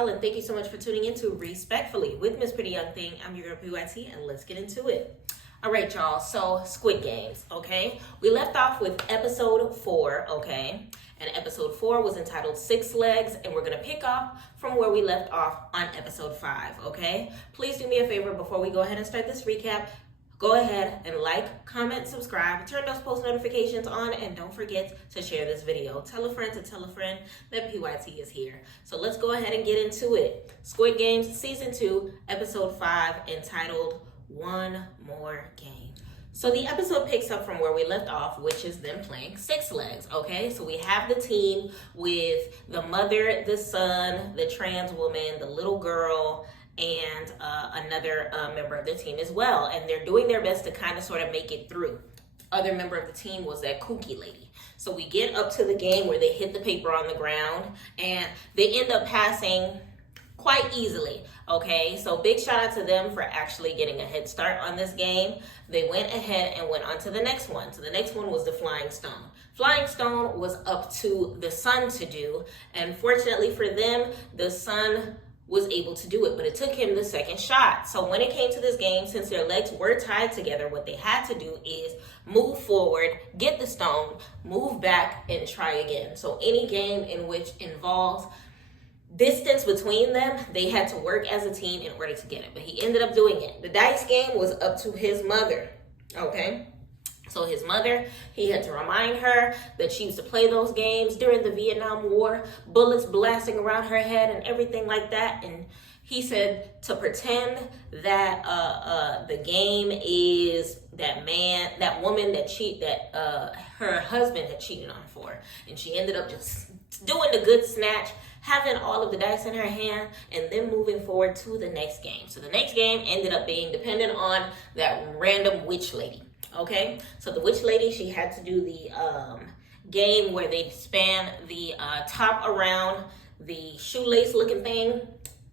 y'all, and thank you so much for tuning in to Respectfully with Miss Pretty Young Thing. I'm your girl PYT, and let's get into it. All right, y'all, so Squid Games, okay? We left off with episode 4, okay? And episode 4 was entitled 6 Legs, and we're gonna pick off from where we left off on episode 5, okay? Please do me a favor before we go ahead and start this recap. Go ahead and like, comment, subscribe, turn those post notifications on, and don't forget to share this video. Tell a friend to tell a friend that PYT is here. So let's go ahead and get into it. Squid Games Season 2, Episode 5, entitled One More Game. So the episode picks up from where we left off, which is them playing 6 Legs, okay? So we have the team with the mother, the son, the trans woman, the little girl, and another member of the team as well. And they're doing their best to kind of sort of make it through. Other member of the team was that kooky lady. So we get up to the game where they hit the paper on the ground and they end up passing quite easily, okay? So big shout out to them for actually getting a head start on this game. They went ahead and went on to the next one. So the next one was the Flying Stone. Flying Stone was up to the son to do. And fortunately for them, the son was able to do it, but it took him the second shot. So when it came to this game, since their legs were tied together, what they had to do is move forward, get the stone, move back, and try again. So any game in which involves distance between them, they had to work as a team in order to get it, but he ended up doing it. The dice game was up to his mother, okay? So his mother, he had to remind her that she used to play those games during the Vietnam War, bullets blasting around her head and everything like that. And he said to pretend that the game is that woman that her husband had cheated on for. And she ended up just doing the good snatch, having all of the dice in her hand, and then moving forward to the next game. So the next game ended up being dependent on that random witch lady. Okay, so the witch lady, she had to do the game where they span the top around the shoelace looking thing,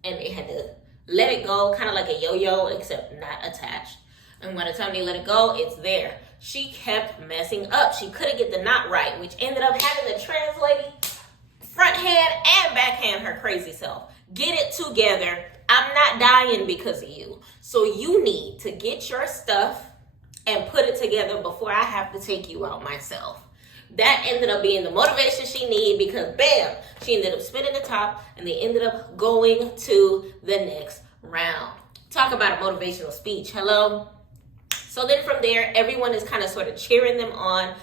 and they had to let it go, kind of like a yo-yo, except not attached. And by the time they let it go, it's there. She kept messing up. She couldn't get the knot right, which ended up having the trans lady front hand and backhand her crazy self. Get it together. I'm not dying because of you. So you need to get your stuff and put it together before I have to take you out myself. That ended up being the motivation she needed because bam, she ended up spinning the top and they ended up going to the next round. Talk about a motivational speech, hello? So then from there, everyone is kind of sort of cheering them on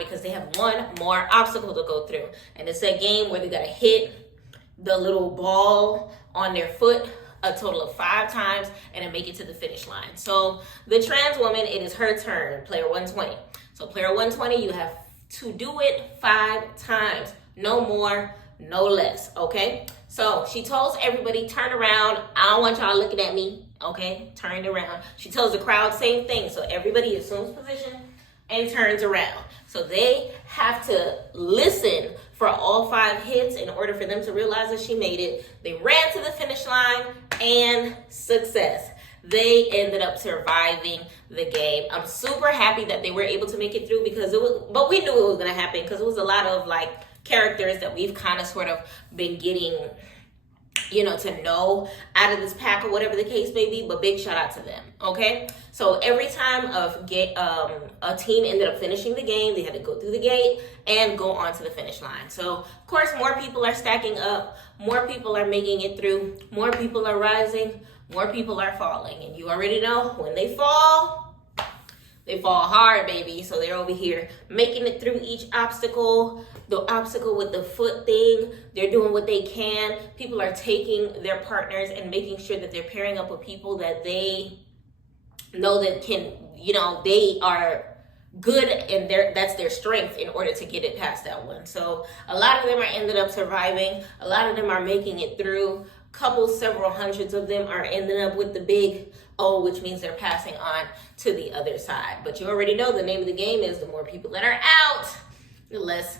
because they have one more obstacle to go through. And it's that game where they gotta hit the little ball on their foot a total of 5 times and then make it to the finish line. So the trans woman, it is her turn, player 120. So player 120, you have to do it 5 times. No more, no less, okay? So she tells everybody, turn around. I don't want y'all looking at me, okay? Turned around. She tells the crowd, same thing. So everybody assumes position and turns around. So they have to listen for all 5 hits in order for them to realize that she made it. They ran to the finish line and success. They ended up surviving the game. I'm super happy that they were able to make it through because but we knew it was gonna happen because it was a lot of like characters that we've kind of sort of been getting, you know, to know out of this pack or whatever the case may be, but big shout out to them, okay? So every time a team ended up finishing the game, they had to go through the gate and go on to the finish line. So, of course, more people are stacking up, more people are making it through, more people are rising, more people are falling. And you already know when they fall hard, baby. So they're over here making it through each obstacle. The obstacle with the foot thing, they're doing what they can. People are taking their partners and making sure that they're pairing up with people that they know that can, you know, they are good and that's their strength in order to get it past that one. So a lot of them are ended up surviving. A lot of them are making it through. Several hundreds of them are ending up with the big O, which means they're passing on to the other side. But you already know the name of the game is the more people that are out, the less,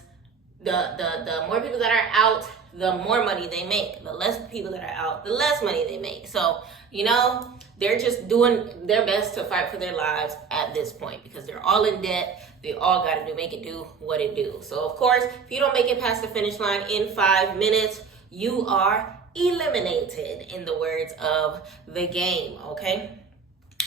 the more people that are out, the more money they make. The less people that are out, the less money they make. So, you know, they're just doing their best to fight for their lives at this point because they're all in debt. They all got to make it do what it do. So, of course, if you don't make it past the finish line in 5 minutes, you are eliminated, in the words of the game, okay?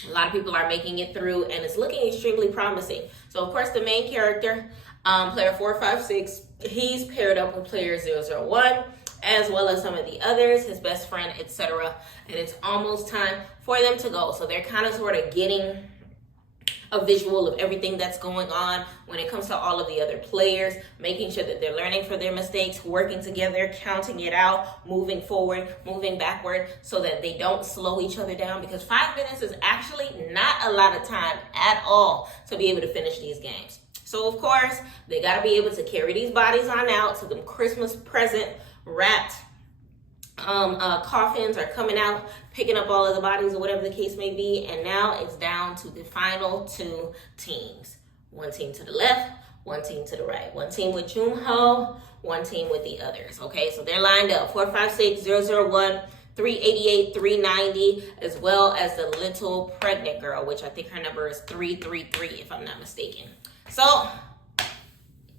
A lot of people are making it through, and it's looking extremely promising. So, of course, the main character, player 456, he's paired up with player 001, as well as some of the others, his best friend, etc. And it's almost time for them to go. So they're kind of sort of getting a visual of everything that's going on when it comes to all of the other players, making sure that they're learning from their mistakes, working together, counting it out, moving forward, moving backward, so that they don't slow each other down, because 5 minutes is actually not a lot of time at all to be able to finish these games. So of course, they got to be able to carry these bodies on out to them Christmas present wrapped coffins are coming out, picking up all of the bodies or whatever the case may be. And now it's down to the final 2 teams. One team to the left, one team to the right. One team with Junho, one team with the others. Okay, so they're lined up. 456, 001, 388, 390, as well as the little pregnant girl, which I think her number is 333, if I'm not mistaken. So,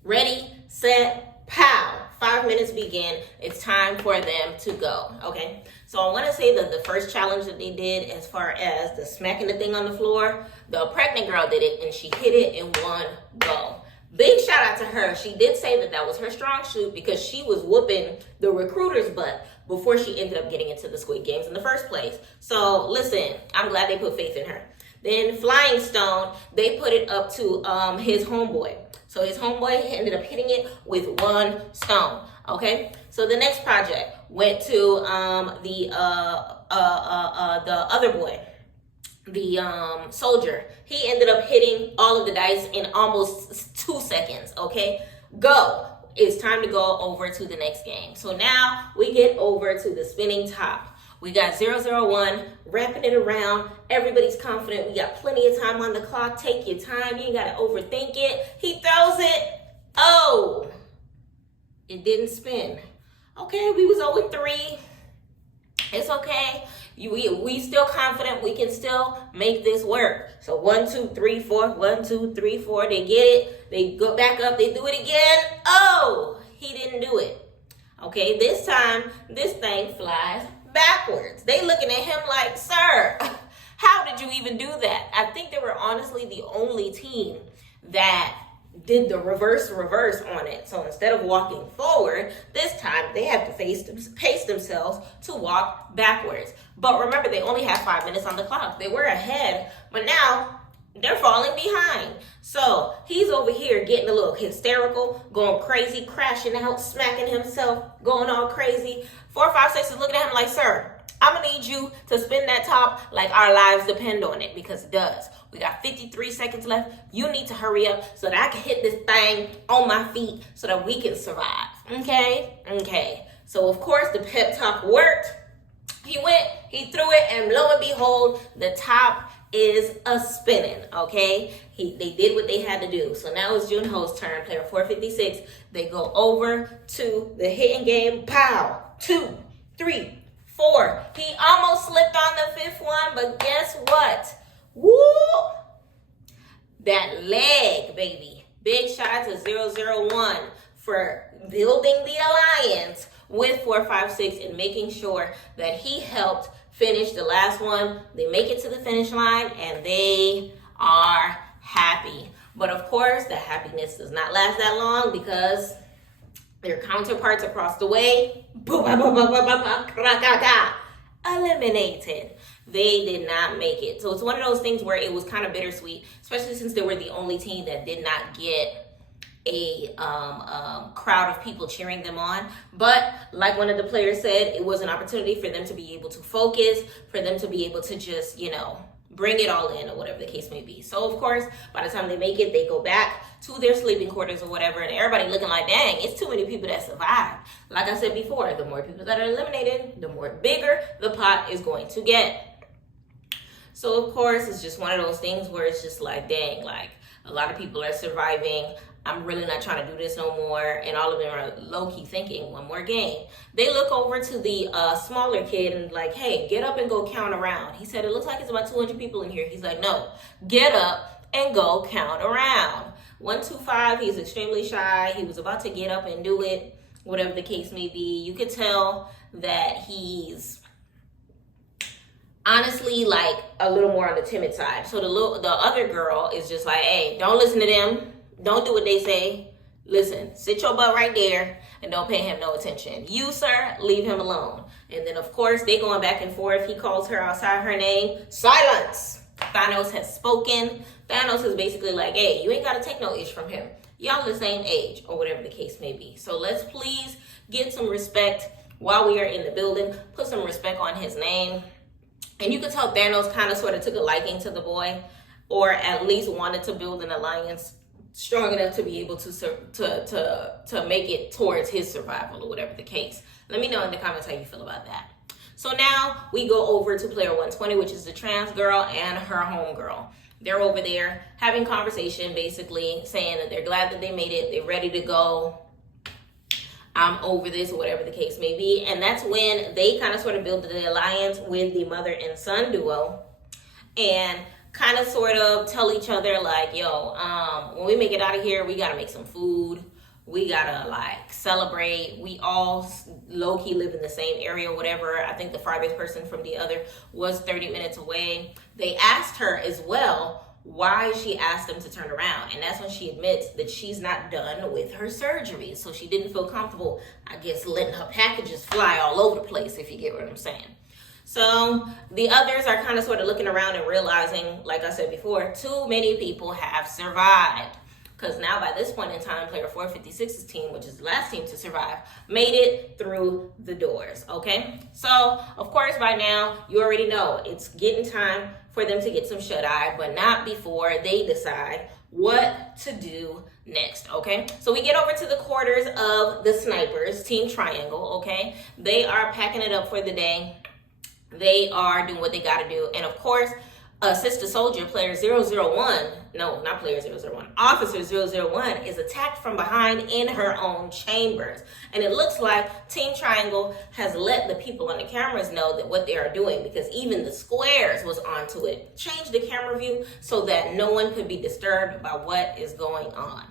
ready, set, pow. 5 minutes begin. It's time for them to go. Okay, so I want to say that the first challenge that they did, as far as the smacking the thing on the floor, the pregnant girl did it and she hit it in one go. Big shout out to her. She did say that that was her strong suit, because she was whooping the recruiter's butt before she ended up getting into the Squid Games in the first place. So listen, I'm glad they put faith in her. Then Flying Stone, they put it up to his homeboy. So his homeboy ended up hitting it with 1 stone. Okay. So the next project went to the other boy, the soldier. He ended up hitting all of the dice in almost 2 seconds. Okay. Go. It's time to go over to the next game. So now we get over to the spinning top. We got 001 wrapping it around. Everybody's confident. We got plenty of time on the clock. Take your time. You ain't got to overthink it. He throws it. Oh, it didn't spin. Okay, we was 0-3. It's okay. We still confident. We can still make this work. So 1, 2, 3, 4. 1, 2, 3, 4. They get it. They go back up. They do it again. Oh, he didn't do it. Okay, this time, this thing flies backwards. They looking at him like, sir, how did you even do that? I think they were honestly the only team that did the reverse on it. So instead of walking forward, this time they have to pace themselves to walk backwards. But remember, they only have 5 minutes on the clock. They were ahead, but now they're falling behind. So he's over here getting a little hysterical, going crazy, crashing out, smacking himself, going all crazy. 456 is looking at him like, sir, I'm gonna need you to spin that top like our lives depend on it, because it does. We got 53 seconds left. You need to hurry up so that I can hit this thing on my feet so that we can survive. Okay. So of course the pep talk worked. He went, he threw it, and lo and behold, the top is a spinning. Okay, they did what they had to do. So now it's Junho's turn. Player 456. They go over to the hitting game. Pow. 2, 3, 4. He almost slipped on the 5th one, but guess what? Woo! That leg, baby. Big shout out to 001 for building the alliance with 456 and making sure that he helped finish the last one. They make it to the finish line and they are happy. But of course, the happiness does not last that long, because their counterparts across the way, eliminated. They did not make it. So it's one of those things where it was kind of bittersweet, especially since they were the only team that did not get a crowd of people cheering them on. But like one of the players said, it was an opportunity for them to be able to focus, for them to be able to just, bring it all in, or whatever the case may be. So of course, by the time they make it, they go back to their sleeping quarters or whatever, and everybody looking like, dang, it's too many people that survived. Like I said before, the more people that are eliminated, the more bigger the pot is going to get. So of course, it's just one of those things where it's just like, dang, like a lot of people are surviving. I'm really not trying to do this no more. And all of them are low-key thinking, one more game. They look over to the smaller kid and like, hey, get up and go count around. He said, it looks like it's about 200 people in here. He's like, no, get up and go count around. 125, he's extremely shy. He was about to get up and do it. whatever the case may be. You could tell that he's honestly like a little more on the timid side. So the other girl is just like, hey, don't listen to them. Don't do what they say. Listen, sit your butt right there and don't pay him no attention. You, sir, leave him alone. And then, of course, they going back and forth. He calls her outside her name. Silence! Thanos has spoken. Thanos is basically like, hey, you ain't got to take no ish from him. Y'all the same age, or whatever the case may be. So let's please get some respect while we are in the building. Put some respect on his name. And you can tell Thanos kind of sort of took a liking to the boy, or at least wanted to build an alliance strong enough to be able to make it towards his survival, or whatever the case. Let me know in the comments how you feel about that. So now we go over to player 120, which is the trans girl and her homegirl. They're over there having conversation, basically saying that they're glad that they made it. They're ready to go. I'm over this, or whatever the case may be. And that's when they kind of sort of build the alliance with the mother and son duo, and kind of sort of tell each other like, yo, when we make it out of here, we got to make some food. We got to like celebrate. We all low-key live in the same area, whatever. I think the farthest person from the other was 30 minutes away. They asked her as well why she asked them to turn around. And that's when she admits that she's not done with her surgery. So she didn't feel comfortable, I guess, letting her packages fly all over the place, if you get what I'm saying. So the others are kind of sort of looking around and realizing, like I said before, too many people have survived. Because now by this point in time, player 456's team, which is the last team to survive, made it through the doors, okay? So, of course, by now, you already know it's getting time for them to get some shut-eye, but not before they decide what to do next, okay? So we get over to the quarters of the snipers, Team Triangle, okay? They are packing it up for the day. They are doing what they got to do. And, of course, Sister Soldier, player 001, no, not player 001, Officer 001 is attacked from behind in her own chambers. And it looks like Team Triangle has let the people on the cameras know that what they are doing, because even the squares was onto it. Change the camera view so that no one could be disturbed by what is going on.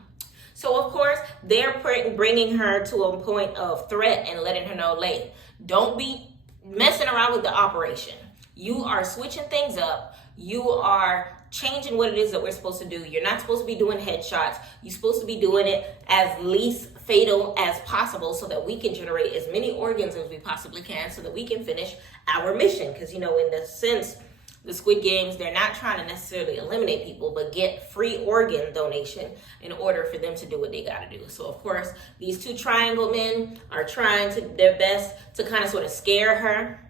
So, of course, they're bringing her to a point of threat and letting her know, like, don't be messing around with the operation. You are switching things up. You are changing what it is that we're supposed to do. You're not supposed to be doing headshots. You're supposed to be doing it as least fatal as possible so that we can generate as many organs as we possibly can so that we can finish our mission. Because, you know, in the sense, the Squid Games, they're not trying to necessarily eliminate people, but get free organ donation in order for them to do what they got to do. So, of course, these two Triangle men are trying their best to kind of sort of scare her.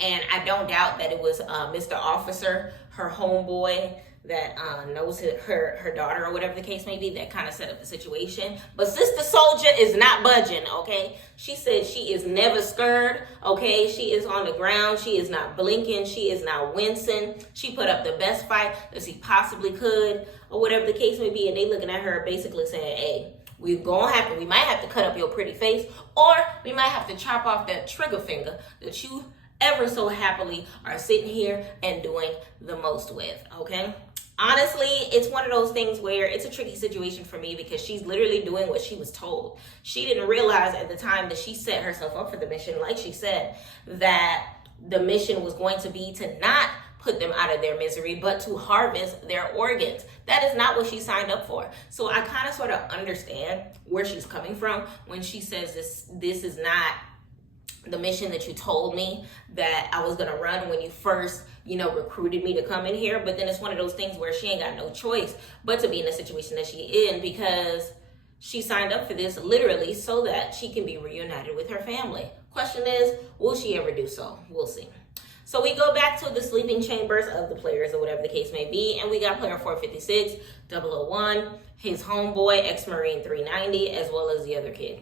And I don't doubt that it was Mr. Officer, her homeboy, that knows her daughter, or whatever the case may be, that kind of set up the situation. But Sister Soldier is not budging, okay? She said she is never scared, okay? She is on the ground. She is not blinking. She is not wincing. She put up the best fight that she possibly could, or whatever the case may be. And they looking at her basically saying, hey, we might have to cut up your pretty face, or we might have to chop off that trigger finger that you ever so happily are sitting here and doing the most with, okay? Honestly, it's one of those things where it's a tricky situation for me because she's literally doing what she was told. She didn't realize at the time that she set herself up for the mission, like she said, that the mission was going to be to not put them out of their misery, but to harvest their organs. That is not what she signed up for. So I kind of sort of understand where she's coming from when she says this is not the mission that you told me that I was gonna run when you first, recruited me to come in here. But then it's one of those things where she ain't got no choice but to be in the situation that she in, because she signed up for this literally so that she can be reunited with her family. Question is, will she ever do so? We'll see. So we go back to the sleeping chambers of the players, or whatever the case may be, and we got player 456, 001, his homeboy, ex-Marine 390, as well as the other kid.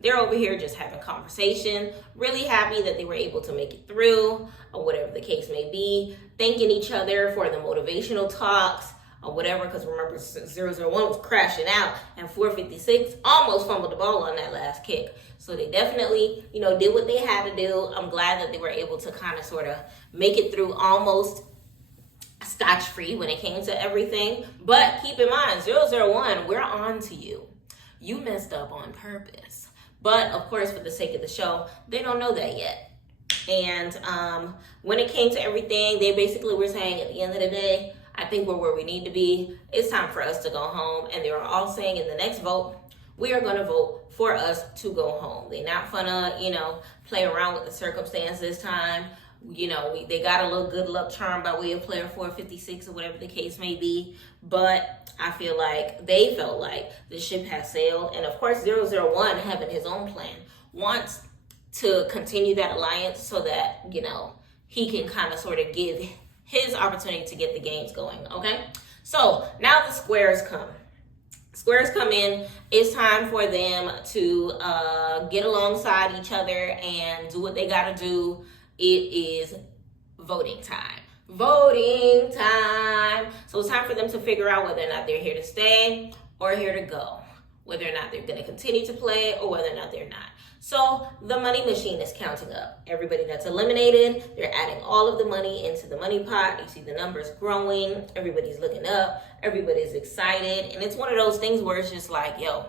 They're over here just having conversation, really happy that they were able to make it through, or whatever the case may be, thanking each other for the motivational talks, or whatever, because remember, 001 was crashing out, and 456 almost fumbled the ball on that last kick. So they definitely, did what they had to do. I'm glad that they were able to kind of sort of make it through almost scotch-free when it came to everything. But keep in mind, 001, we're on to you. You messed up on purpose. But of course, for the sake of the show, they don't know that yet. And when it came to everything, they basically were saying at the end of the day, I think we're where we need to be. It's time for us to go home. And they were all saying in the next vote, we are going to vote for us to go home. They're not gonna, play around with the circumstance this time. They got a little good luck charm by way of player 456 or whatever the case may be. But I feel like they felt like the ship has sailed. And of course, 001, having his own plan, wants to continue that alliance so that, he can kind of sort of give his opportunity to get the games going, okay? So now the squares come. Squares come in. It's time for them to get alongside each other and do what they got to do. It is voting time. Voting time. So it's time for them to figure out whether or not they're here to stay or here to go. Whether or not they're going to continue to play or whether or not they're not. So the money machine is counting up. Everybody that's eliminated, they're adding all of the money into the money pot. You see the numbers growing. Everybody's looking up. Everybody's excited. And it's one of those things where it's just like, yo,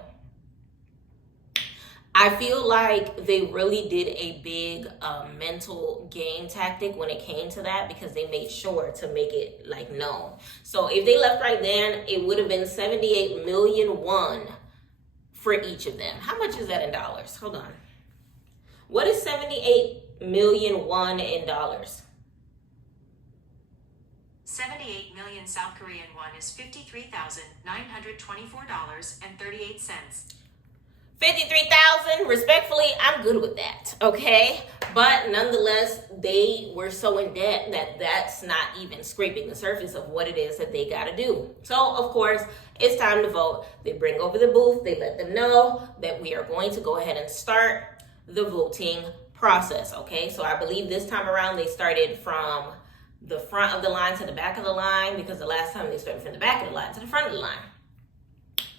I feel like they really did a big mental game tactic when it came to that, because they made sure to make it like known. So if they left right then, it would have been 78 million won for each of them. How much is that in dollars? Hold on. What is 78 million won in dollars? 78 million South Korean won is $53,924.38. 53,000. Respectfully, I'm good with that, okay? But nonetheless, they were so in debt that that's not even scraping the surface of what it is that they got to do. So, of course, it's time to vote. They bring over the booth. They let them know that we are going to go ahead and start the voting process, okay? So I believe this time around they started from the front of the line to the back of the line, because the last time they started from the back of the line to the front of the line.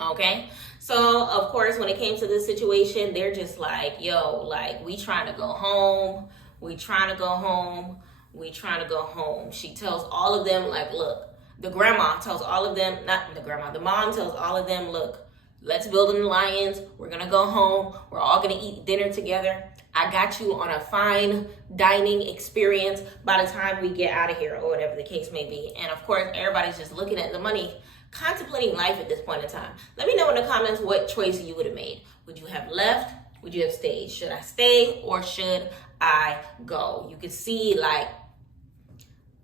Okay, so of course, when it came to this situation, they're just like, yo, like, we trying to go home. We trying to go home. We trying to go home. She tells all of them, like, look, the grandma tells all of them, not the grandma, the mom tells all of them, look, let's build an alliance. We're going to go home. We're all going to eat dinner together. I got you on a fine dining experience by the time we get out of here, or whatever the case may be. And of course, everybody's just looking at the money, contemplating life at this point in time. Let me know in the comments what choice you would have made. Would you have left? Would you have stayed? Should I stay or should I go? You could see, like,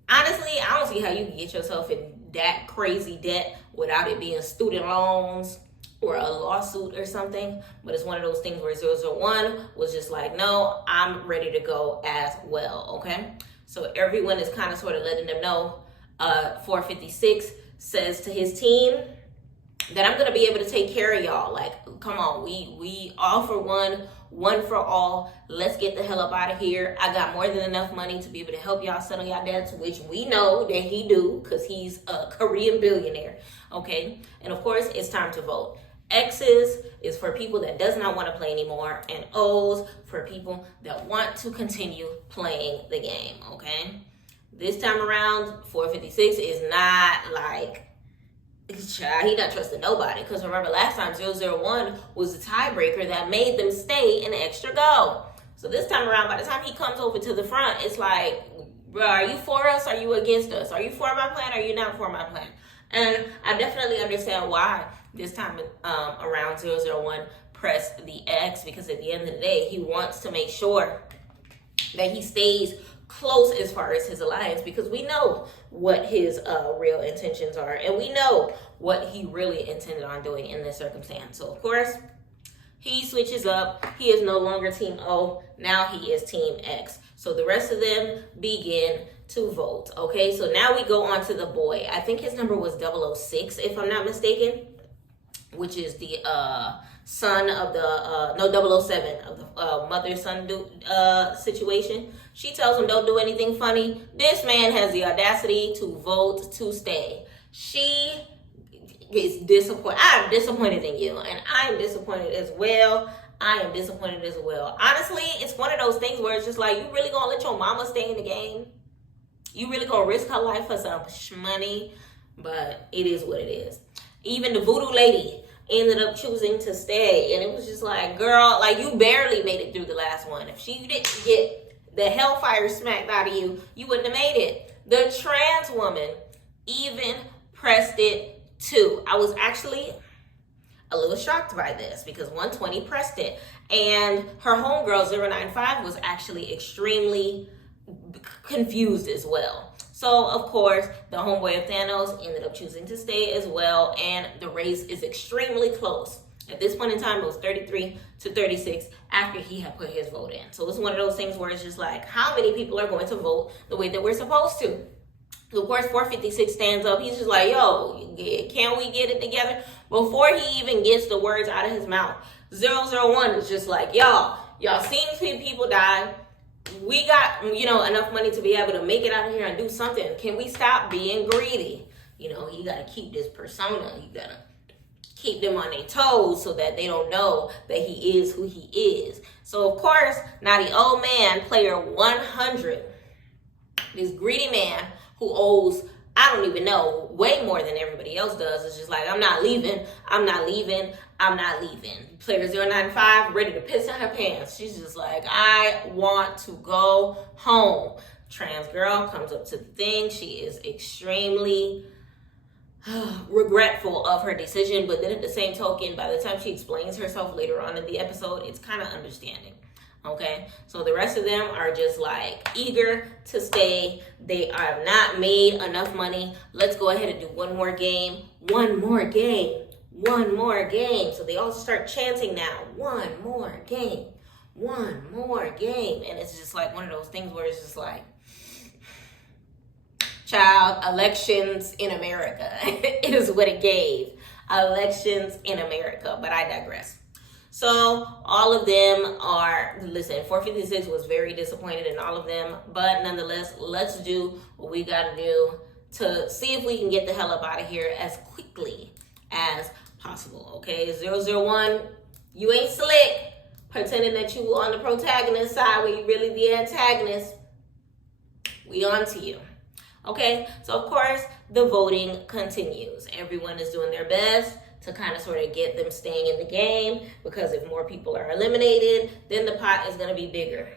honestly, I don't see how you can get yourself in that crazy debt without it being student loans or a lawsuit or something. But it's one of those things where 001 was just like, no, I'm ready to go as well, okay? So everyone is kind of sort of letting them know. 456 says to his team that I'm going to be able to take care of y'all. Like, come on, we all for one for all. Let's get the hell up out of here. I got more than enough money to be able to help y'all settle y'all debts, which we know that he do, because he's a Korean billionaire, okay? And of course, it's time to vote. X's is for people that does not want to play anymore, and O's for people that want to continue playing the game, okay? This time around, 456 is not like, he not trusting nobody. Because remember, last time 001 was the tiebreaker that made them stay an extra go. So this time around, by the time he comes over to the front, it's like, bro, are you for us? Are you against us? Are you for my plan? Or are you not for my plan? And I definitely understand why this time around 001 pressed the X, because at the end of the day, he wants to make sure that he stays close as far as his alliance, because we know what his real intentions are, and we know what he really intended on doing in this circumstance. So of course, he switches up. He is no longer Team O. Now he is Team X. So the rest of them begin to vote. Okay, so now we go on to the boy. I think his number was 006, if I'm not mistaken, which is the son of the, 007 of the mother-son situation. She tells him, don't do anything funny. This man has the audacity to vote to stay. She is disappointed. I am disappointed in you, and I am disappointed as well. I am disappointed as well. Honestly, it's one of those things where it's just like, you really gonna let your mama stay in the game? You really gonna risk her life for some money? But it is what it is. Even the voodoo lady ended up choosing to stay. And it was just like, girl, like you barely made it through the last one. If she didn't get the hellfire smacked out of you, you wouldn't have made it. The trans woman even pressed it too. I was actually a little shocked by this because 120 pressed it. And her homegirl 095 was actually extremely confused as well. So, of course, the homeboy of Thanos ended up choosing to stay as well, and the race is extremely close. At this point in time, it was 33 to 36 after he had put his vote in. So it's one of those things where it's just like, how many people are going to vote the way that we're supposed to? So of course, 456 stands up. He's just like, yo, can we get it together? Before he even gets the words out of his mouth, 001 is just like, y'all seen people die. We got, enough money to be able to make it out of here and do something. Can we stop being greedy? You got to keep this persona. You got to keep them on their toes so that they don't know that he is who he is. So, of course, now the old man, player 100, this greedy man who owes, I don't even know, way more than everybody else does. It's just like, I'm not leaving. Player 095, ready to piss in her pants. She's just like, I want to go home. Trans girl comes up to the thing. She is extremely regretful of her decision, but then at the same token, by the time she explains herself later on in the episode, it's kind of understanding. Okay, so the rest of them are just like eager to stay. They have not made enough money. Let's go ahead and do one more game. So they all start chanting now, one more game. And it's just like one of those things where it's just like, child, elections in America is what it gave. Elections in America, but I digress. So all of them are, listen, 456 was very disappointed in all of them, but nonetheless, let's do what we gotta do to see if we can get the hell up out of here as quickly as possible, okay? 001, you ain't slick, pretending that you on the protagonist side when you really the antagonist. We on to you. Okay, so of course, the voting continues. Everyone is doing their best to kind of sort of get them staying in the game, because if more people are eliminated, then the pot is going to be bigger.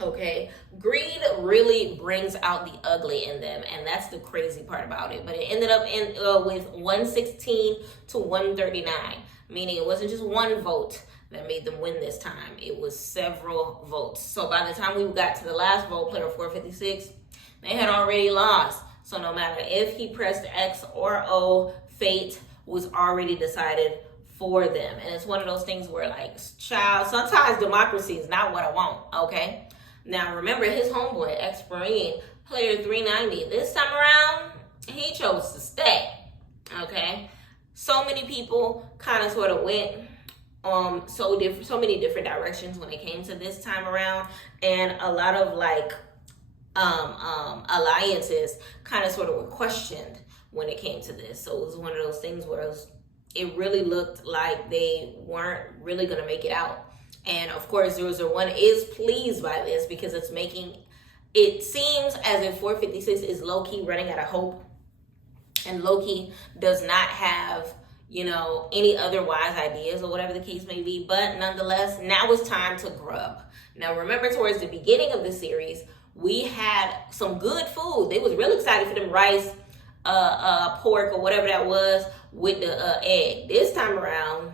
Okay, greed really brings out the ugly in them, and that's the crazy part about it. But it ended up with 116 to 139, meaning it wasn't just one vote that made them win this time. It was several votes. So by the time we got to the last vote, player 456, they had already lost. So no matter if he pressed X or O, fate was already decided for them. And it's one of those things where, like, child, sometimes democracy is not what I want, okay? Now, remember his homeboy, ex-Marine, player 390. This time around, he chose to stay, okay? So many people kind of sort of went so many different directions when it came to this time around. And a lot of, like, alliances kind of sort of were questioned when it came to this. So it was one of those things where it really looked like they weren't really going to make it out. And of course, 001 is pleased by this because it's making it seems as if 456 is low-key running out of hope, and low-key does not have, any other wise ideas or whatever the case may be. But nonetheless, now it's time to grub. Now, remember, towards the beginning of the series, we had some good food. They was really excited for them rice, pork, or whatever that was with the egg. This time around,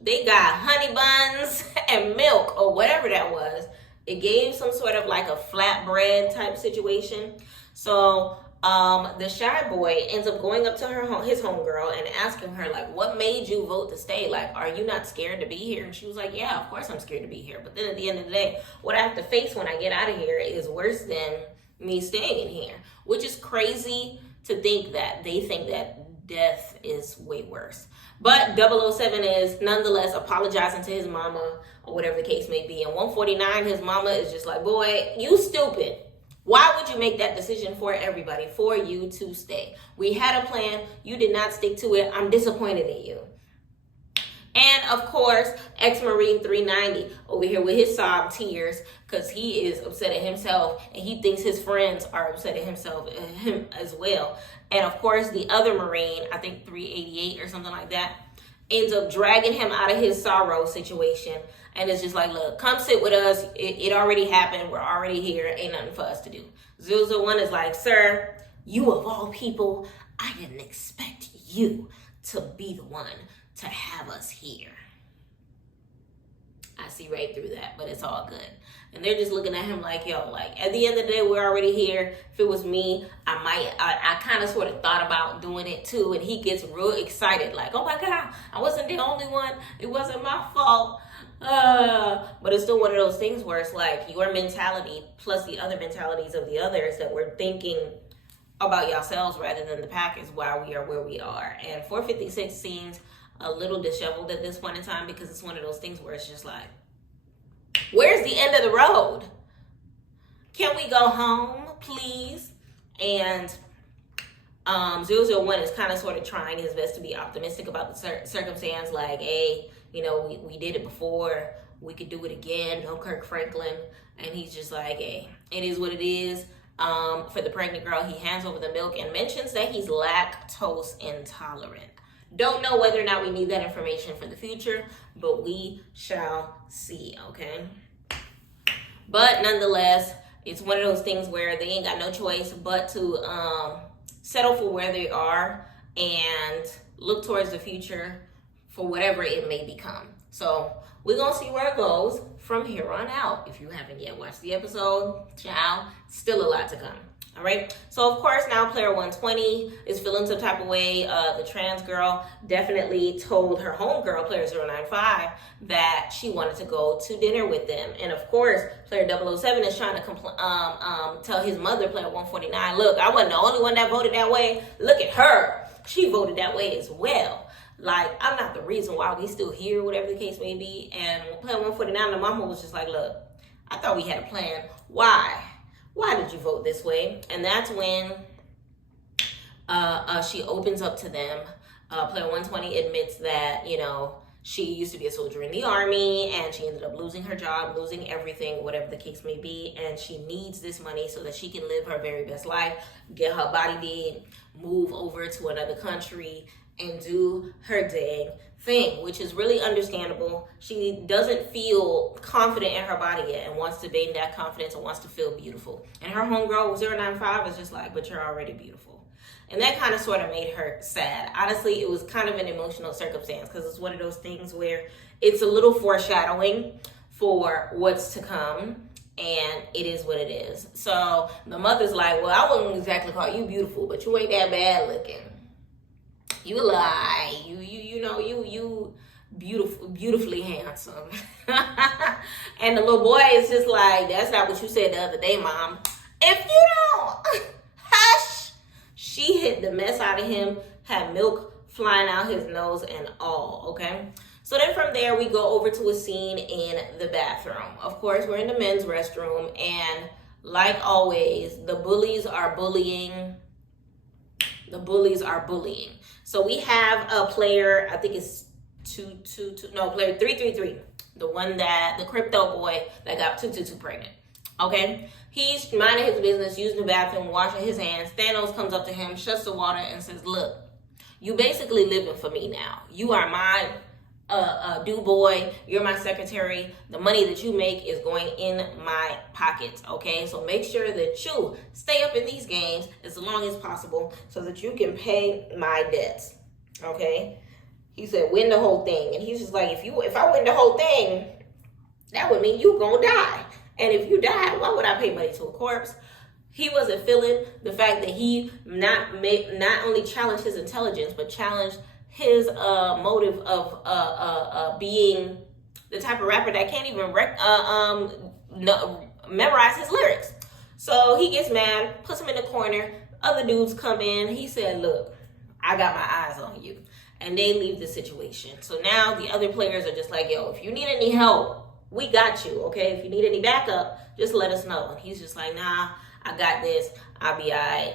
they got honey buns and milk or whatever that was. It gave some sort of like a flatbread type situation. So the shy boy ends up going up to his homegirl and asking her, like, what made you vote to stay? Like, are you not scared to be here? And she was like, yeah, of course I'm scared to be here. But then at the end of the day, what I have to face when I get out of here is worse than me staying in here, which is crazy to think that they think that death is way worse. But 007 is nonetheless apologizing to his mama or whatever the case may be. And 149, his mama is just like, boy, you stupid. Why would you make that decision for everybody, for you to stay? We had a plan. You did not stick to it. I'm disappointed in you. And of course, ex-Marine 390 over here with his sob tears because he is upset at himself and he thinks his friends are upset at him as well. And of course, the other Marine, I think 388 or something like that, ends up dragging him out of his sorrow situation. And it's just like, look, come sit with us. It already happened. We're already here. Ain't nothing for us to do. 001 is like, sir, you of all people, I didn't expect you to be the one to have us here. I see right through that, but it's all good. And they're just looking at him like, yo, like, at the end of the day, we're already here. If it was me, I kind of sort of thought about doing it too. And he gets real excited, like, oh my God, I wasn't the only one. It wasn't my fault. But it's still one of those things where it's like your mentality plus the other mentalities of the others that we're thinking about yourselves rather than the pack is why we are where we are. And 456 seems a little disheveled at this point in time because it's one of those things where it's just like, where's the end of the road? Can we go home, please? And 001 is kind of sort of trying his best to be optimistic about the circumstance, like, hey, you know, we did it before, we could do it again, no Kirk Franklin. And he's just like, hey, it is what it is. For the pregnant girl, he hands over the milk and mentions that he's lactose intolerant. Don't know whether or not we need that information for the future, but we shall see, okay? But nonetheless, it's one of those things where they ain't got no choice but to settle for where they are and look towards the future for whatever it may become. So we're going to see where it goes from here on out. If you haven't yet watched the episode, ciao, still a lot to come. All right. So, of course, now player 120 is feeling some type of way. The trans girl definitely told her homegirl, player 095, that she wanted to go to dinner with them. And, of course, player 007 is trying to tell his mother, player 149, look, I wasn't the only one that voted that way. Look at her. She voted that way as well. Like, I'm not the reason why we still here, whatever the case may be. And player 149, the mama was just like, look, I thought we had a plan. Why? Why did you vote this way? And that's when she opens up to them. Player 120 admits that, you know, she used to be a soldier in the army and she ended up losing her job, losing everything, whatever the case may be. And she needs this money so that she can live her very best life, get her body big, move over to another country and do her dang thing, which is really understandable. She doesn't feel confident in her body yet and wants to gain that confidence and wants to feel beautiful. And her homegirl 095 is just like, but you're already beautiful. And that kind of sort of made her sad. Honestly, it was kind of an emotional circumstance because it's one of those things where it's a little foreshadowing for what's to come. And it is what it is. So the mother's like, well, I wouldn't exactly call you beautiful, but you ain't that bad looking. You lie. You know, you beautifully handsome. And the little boy is just like, that's not what you said the other day, Mom. If you don't, hush. She hit the mess out of him, had milk flying out his nose and all, okay? So then from there, we go over to a scene in the bathroom. Of course, we're in the men's restroom, and like always, the bullies are bullying. The bullies are bullying. So we have a player, I think it's player 333, the crypto boy that got 222 pregnant. Okay, he's minding his business, using the bathroom, washing his hands. Thanos comes up to him, shuts the water, and says, "Look, you basically living for me now. You are my do boy. You're my secretary. The money that you make is going in my pockets. Okay, so make sure that you stay up in these games as long as possible so that you can pay my debts." Okay, he said, "Win the whole thing," and he's just like, if I win the whole thing, that would mean you gonna die. And if you die, why would I pay money to a corpse? He wasn't feeling the fact that he not only challenged his intelligence, but challenged his motive of being the type of rapper that can't even memorize his lyrics. So he gets mad, puts him in the corner. Other dudes come in. He said, "Look, I got my eyes on you." And they leave the situation. So now the other players are just like, "Yo, if you need any help, we got you, okay? If you need any backup, just let us know." And he's just like, "Nah, I got this. I'll be all right."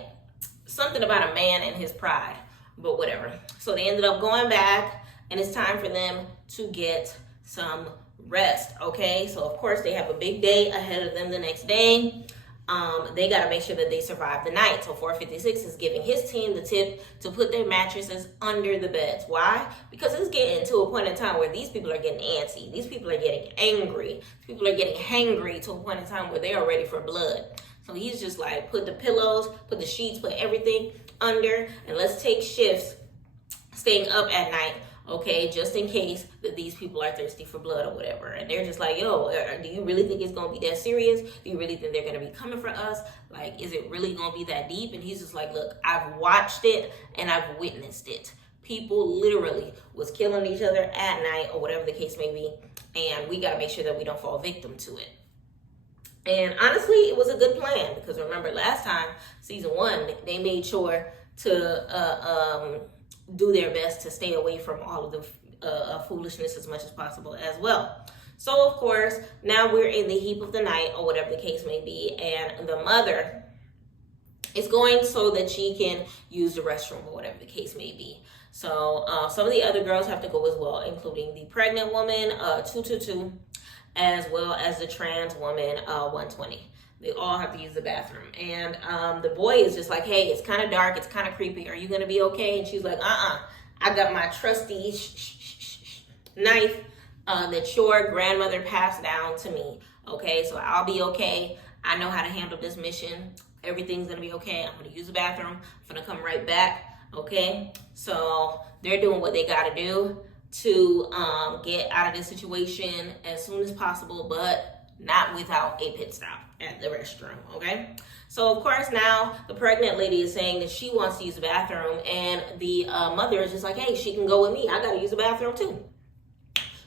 Something about a man and his pride, but whatever. So they ended up going back, and it's time for them to get some rest, okay? So, of course, they have a big day ahead of them the next day. they got to make sure that they survive the night. So 456 is giving his team the tip to put their mattresses under the beds. Why? Because it's getting to a point in time where these people are getting antsy. These people are getting angry. People are getting hangry to a point in time where they are ready for blood. So he's just like, put the pillows, put the sheets, put everything under, and let's take shifts staying up at night, okay, just in case that these people are thirsty for blood or whatever. And they're just like, yo, do you really think it's going to be that serious? Do you really think they're going to be coming for us? Like, is it really going to be that deep? And he's just like, look, I've watched it and I've witnessed it. People literally was killing each other at night or whatever the case may be. And we got to make sure that we don't fall victim to it. And honestly, it was a good plan because remember last time, season 1, they made sure to do their best to stay away from all of the foolishness as much as possible as well. So of course, now we're in the heat of the night or whatever the case may be, and the mother is going so that she can use the restroom or whatever the case may be. So some of the other girls have to go as well, including the pregnant woman, 222, as well as the trans woman, 120. They all have to use the bathroom. And the boy is just like, hey, it's kind of dark. It's kind of creepy. Are you going to be okay? And she's like, I got my trusty knife that your grandmother passed down to me. Okay, so I'll be okay. I know how to handle this mission. Everything's going to be okay. I'm going to use the bathroom. I'm going to come right back. Okay, so they're doing what they got to do to get out of this situation as soon as possible, but not without a pit stop at the restroom, okay? So, of course, now the pregnant lady is saying that she wants to use the bathroom, and the mother is just like, hey, she can go with me. I got to use the bathroom, too.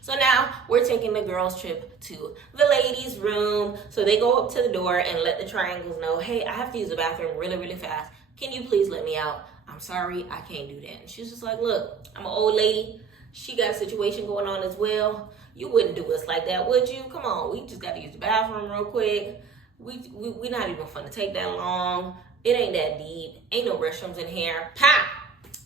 So now we're taking the girls' trip to the ladies' room. So they go up to the door and let the triangles know, hey, I have to use the bathroom really, really fast. Can you please let me out? I'm sorry, I can't do that. And she's just like, look, I'm an old lady. She got a situation going on as well. You wouldn't do us like that, would you? Come on, we just got to use the bathroom real quick. We not even fun to take that long. It ain't that deep. Ain't no restrooms in here. Pop!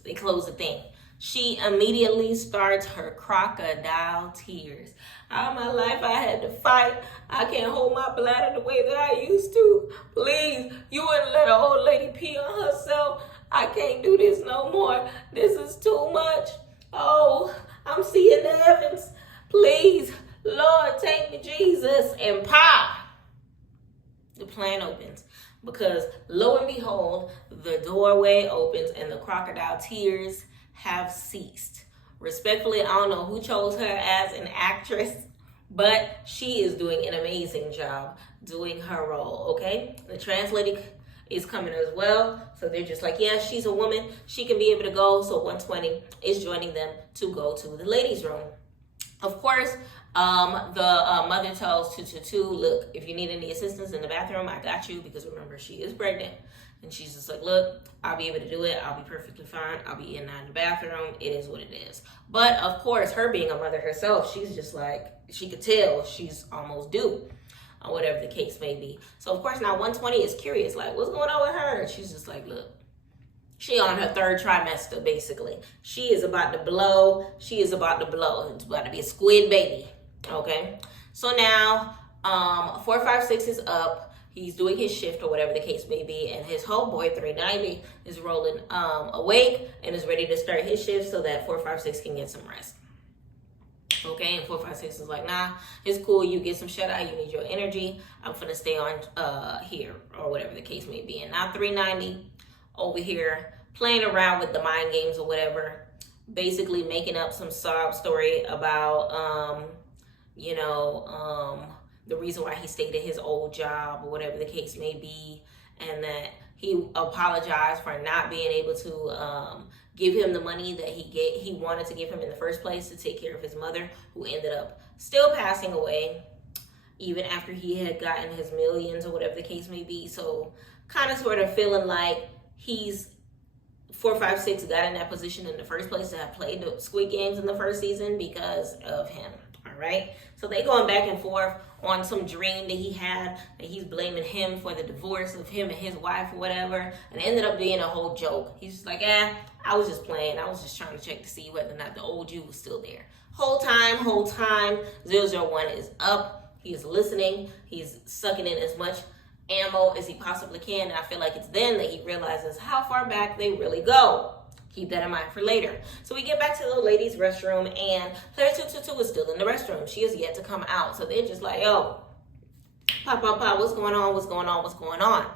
They close the thing. She immediately starts her crocodile tears. All my life I had to fight. I can't hold my bladder the way that I used to. Please, you wouldn't let an old lady pee on herself. I can't do this no more. This is too much. Oh, I'm seeing the heavens. Please, Lord, take me, Jesus. And pop! The plan opens, because lo and behold, the doorway opens and the crocodile tears have ceased. Respectfully, I don't know who chose her as an actress, but she is doing an amazing job doing her role, okay? The trans lady is coming as well, so they're just like, yeah, she's a woman. She can be able to go, so 120 is joining them to go to the ladies' room. Of course, the mother tells 222, look, if you need any assistance in the bathroom, I got you, because remember, she is pregnant. And she's just like, look, I'll be able to do it. I'll be perfectly fine. I'll be in and out of the bathroom. It is what it is. But of course, her being a mother herself, she's just like, she could tell she's almost due, or whatever the case may be. So of course, now 120 is curious, like, what's going on with her? And she's just like, look, she on her 3rd trimester, basically. She is about to blow. She is about to blow. It's about to be a squid baby. Okay. So now 456 is up. He's doing his shift or whatever the case may be. And his homeboy, 390, is rolling awake and is ready to start his shift so that 456 can get some rest. Okay, and 456 is like, nah, it's cool. You get some shut eye. You need your energy. I'm finna stay on here or whatever the case may be. And now 390 over here playing around with the mind games or whatever, basically making up some sob story about, the reason why he stayed at his old job or whatever the case may be, and that he apologized for not being able to give him the money that he wanted to give him in the first place to take care of his mother, who ended up still passing away even after he had gotten his millions or whatever the case may be. So kind of sort of feeling like he's 456 got in that position in the first place to have played the Squid Games in the first season because of him. All right. So they going back and forth on some dream that he had, that he's blaming him for the divorce of him and his wife or whatever. And it ended up being a whole joke. He's just like, I was just playing. I was just trying to check to see whether or not the old you was still there. Whole time, 001 is up. He is listening. He's sucking in as much ammo as he possibly can. And I feel like it's then that he realizes how far back they really go. Keep that in mind for later. So we get back to the ladies' restroom, and player 222 is still in the restroom. She is yet to come out. So they're just like, yo, pop, what's going on?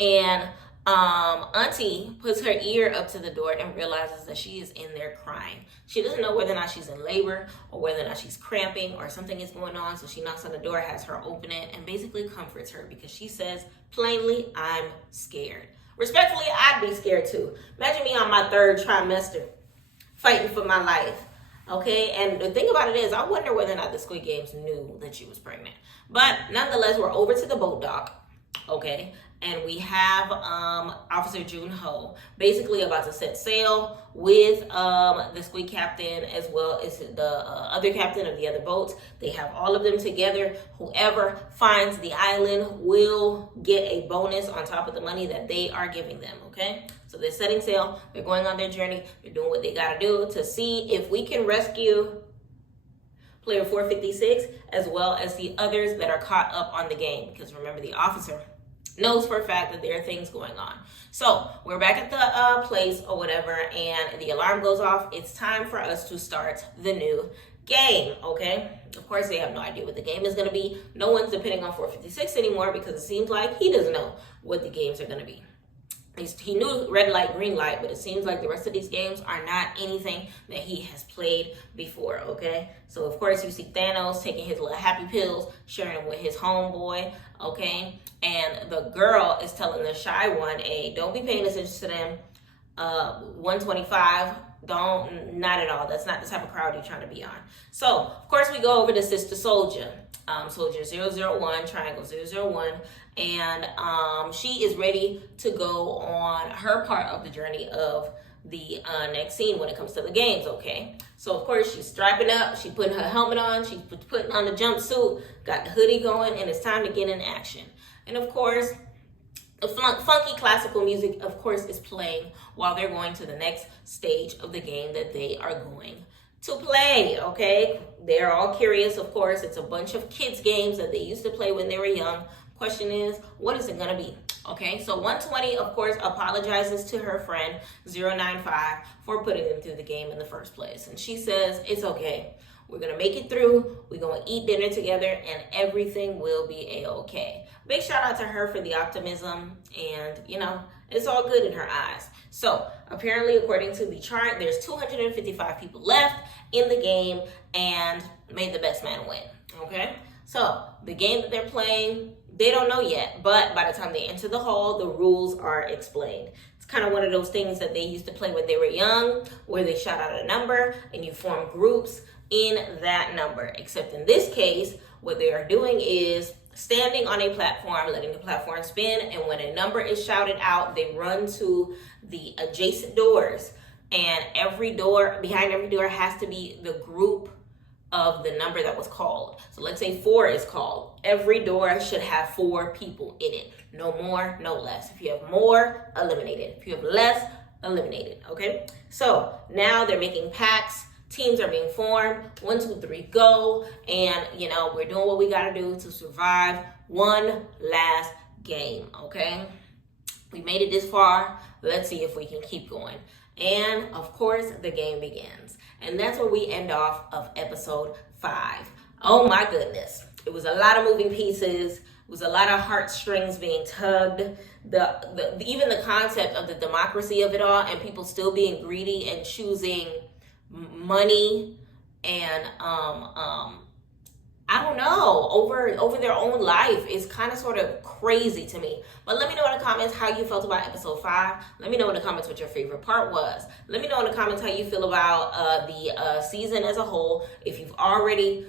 And Auntie puts her ear up to the door and realizes that she is in there crying. She doesn't know whether or not she's in labor or whether or not she's cramping or something is going on. So she knocks on the door, has her open it, and basically comforts her because she says, plainly, I'm scared. Respectfully, I'd be scared too. Imagine me on my 3rd trimester fighting for my life. Okay, and the thing about it is, I wonder whether or not the Squid Games knew that she was pregnant. But nonetheless, we're over to the boat dock. Okay, and we have Officer Jun Ho basically about to set sail with the Squid captain as well as the other captain of the other boats. They have all of them together. Whoever finds the island will get a bonus on top of the money that they are giving them, okay? So they're setting sail. They're going on their journey. They're doing what they got to do to see if we can rescue player 456 as well as the others that are caught up on the game. Because remember, the officer knows for a fact that there are things going on. So we're back at the place or whatever, and the alarm goes off. It's time for us to start the new game, okay? Of course, they have no idea what the game is going to be. No one's depending on 456 anymore because it seems like he doesn't know what the games are going to be. He knew red light, green light, but it seems like the rest of these games are not anything that he has played before, okay? So, of course, you see Thanos taking his little happy pills, sharing them with his homeboy, okay? And the girl is telling the shy one, hey, don't be paying attention to them. 125, not at all. That's not the type of crowd you're trying to be on. So, of course, we go over to Sister Soldier. Soldier 001, Triangle 001, and she is ready to go on her part of the journey of the next scene when it comes to the games, okay? So, of course, she's strapping up, she's putting her helmet on, she's putting on the jumpsuit, got the hoodie going, and it's time to get in action. And, of course, the funky classical music, of course, is playing while they're going to the next stage of the game that they are going to play, okay? They're all curious, of course. It's a bunch of kids' games that they used to play when they were young. Question is, what is it gonna be? Okay, so 120, of course, apologizes to her friend 095 for putting them through the game in the first place. And she says, it's okay. We're gonna make it through. We're gonna eat dinner together and everything will be a-okay. Big shout out to her for the optimism, and you know, it's all good in her eyes. So apparently, according to the chart, there's 255 people left in the game, and may the best man win, okay? So the game that they're playing, they don't know yet, but by the time they enter the hall, the rules are explained. It's kind of one of those things that they used to play when they were young, where they shout out a number and you form groups in that number. Except in this case, what they are doing is standing on a platform, letting the platform spin, and when a number is shouted out, they run to the adjacent doors, and behind every door has to be the group of the number that was called. So let's say 4 is called. Every door should have 4 people in it. No more, no less. If you have more, eliminate it. If you have less, eliminate it, okay? So now they're making packs. Teams are being formed. 1, 2, 3, go. And, you know, we're doing what we got to do to survive one last game, okay? We made it this far. Let's see if we can keep going. And, of course, the game begins. And that's where we end off of episode 5. Oh, my goodness. It was a lot of moving pieces. It was a lot of heartstrings being tugged. Even the concept of the democracy of it all and people still being greedy and choosing money and I don't know, over their own life is kind of sort of crazy to me. But let me know in the comments how you felt about episode 5. Let me know in the comments what your favorite part was. Let me know in the comments how you feel about the season as a whole. If you've already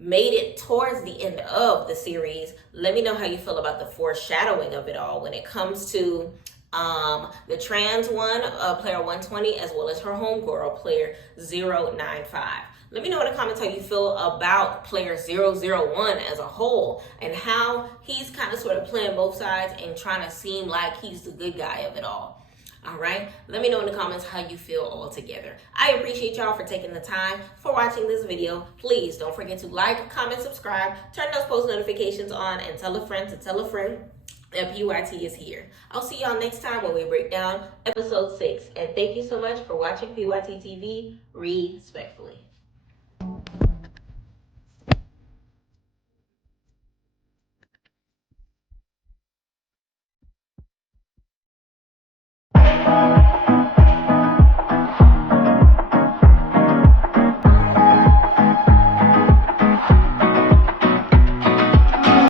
made it towards the end of the series, let me know how you feel about the foreshadowing of it all when it comes to the trans one, player 120, as well as her homegirl, player 095. Let me know in the comments how you feel about player 001 as a whole and how he's kind of sort of playing both sides and trying to seem like he's the good guy of it all. All right, let me know in the comments how you feel all together. I appreciate y'all for taking the time for watching this video. Please don't forget to like, comment, subscribe, turn those post notifications on, and tell a friend to tell a friend and PYT is here. I'll see y'all next time when we break down episode 6. And thank you so much for watching PYT TV respectfully.